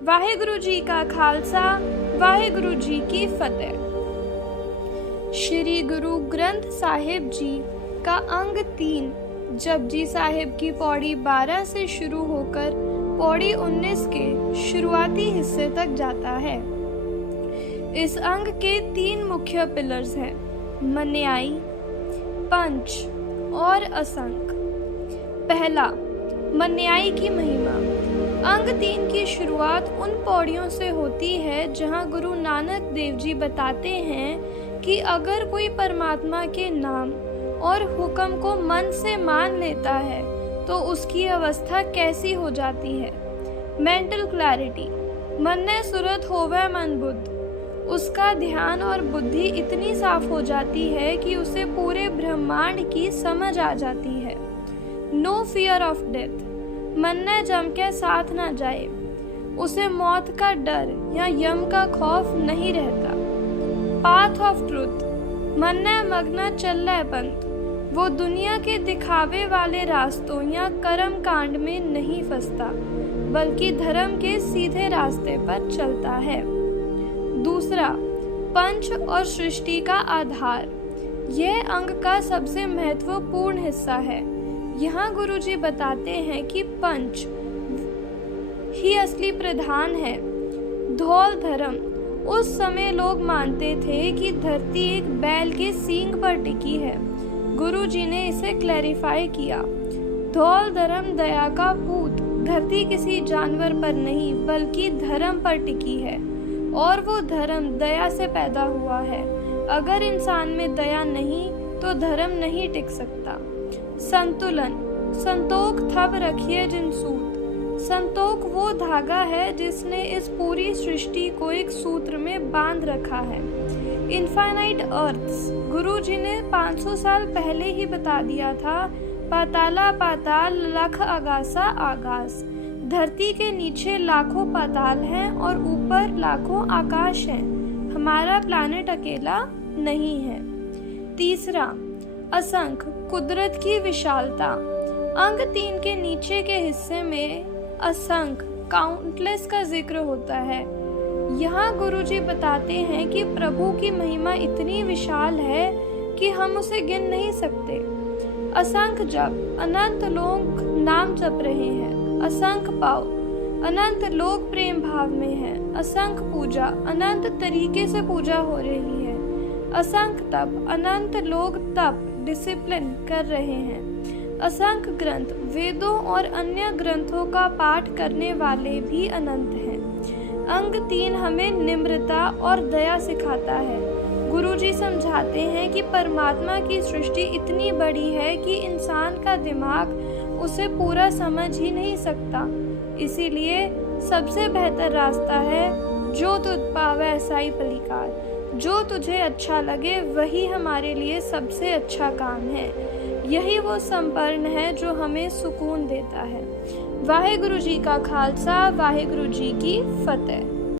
वाहेगुरु जी का खालसा, वाहेगुरु जी की फतेह। श्री गुरु ग्रंथ साहिब जी का अंग 3 जपजी साहिब की पौड़ी 12 से शुरू होकर पौड़ी 19 के शुरुआती हिस्से तक जाता है। इस अंग के 3 मुख्य पिलर्स हैं, मन्याई, पंच और असंख। पहला, मन्याई की महिमा। अंग 3 की शुरुआत उन पौड़ियों से होती है जहां गुरु नानक देव जी बताते हैं कि अगर कोई परमात्मा के नाम और हुक्म को मन से मान लेता है तो उसकी अवस्था कैसी हो जाती है। Mental clarity. मन्ने सुरत होवे मन बुद्ध। उसका ध्यान और बुद्धि इतनी साफ हो जाती है कि उसे पूरे ब्रह्मांड की समझ आ जाती है। No fear of death. मन्ने जम के साथ ना जाए, उसे मौत का डर या यम का खौफ नहीं रहता। Path of truth. मन्ने मग्ना चल रहा पंथ, वो दुनिया के दिखावे वाले रास्तों या कर्म कांड में नहीं फंसता बल्कि धर्म के सीधे रास्ते पर चलता है। दूसरा, पंच और सृष्टि का आधार। यह अंग का सबसे महत्वपूर्ण हिस्सा है। यहाँ गुरुजी बताते हैं कि पंच ही असली प्रधान है। धौल धर्म। उस समय लोग मानते थे कि धरती एक बैल के सींग पर टिकी है। गुरुजी ने इसे क्लैरिफाई किया। धौल धर्म दया का पूत। धरती किसी जानवर पर नहीं बल्कि धर्म पर टिकी है और वो धर्म दया से पैदा हुआ है। अगर इंसान में दया नहीं तो धर्म नहीं टिक सकता। संतुलन। संतोख थब रखिए जिन सूत। संतोख वो धागा है जिसने इस पूरी सृष्टि को एक सूत्र में बांध रखा है। Infinite earth's. गुरुजी ने 500 साल पहले ही बता दिया था, पाताला पाताल लख आगासा आगास। धरती के नीचे लाखों पाताल हैं और ऊपर लाखों आकाश हैं। हमारा प्लैनेट अकेला नहीं है। तीसरा, असंख, कुदरत की विशालता। अंग 3 के नीचे के हिस्से में असंख, काउंटलेस का जिक्र होता है। यहाँ गुरुजी बताते हैं कि प्रभु की महिमा इतनी विशाल है कि हम उसे गिन नहीं सकते। असंख जप। अनंत लोग नाम जप रहे हैं। असंख पाव। अनंत लोग प्रेम भाव में हैं। असंख पूजा। अनंत तरीके से पूजा हो रही है। असंख तप। अनंत लोग तप डिसिप्लिन कर रहे हैं। असंख ग्रंथ। वेदों और अन्य ग्रंथों का पाठ करने वाले भी अनंत हैं। अंग 3 हमें निम्रता और दया सिखाता है। गुरुजी समझाते हैं कि परमात्मा की सृष्टि इतनी बड़ी है कि इंसान का दिमाग उसे पूरा समझ ही नहीं सकता। इसीलिए सबसे बेहतर रास्ता है जो तुझ पावे ऐसा ही पलिकार। जो तुझे अच्छा लगे वही हमारे लिए सबसे अच्छा काम है। यही वो संपन्न है जो हमें सुकून देता है। वाहेगुरु जी का खालसा, वाहेगुरु जी की फतेह।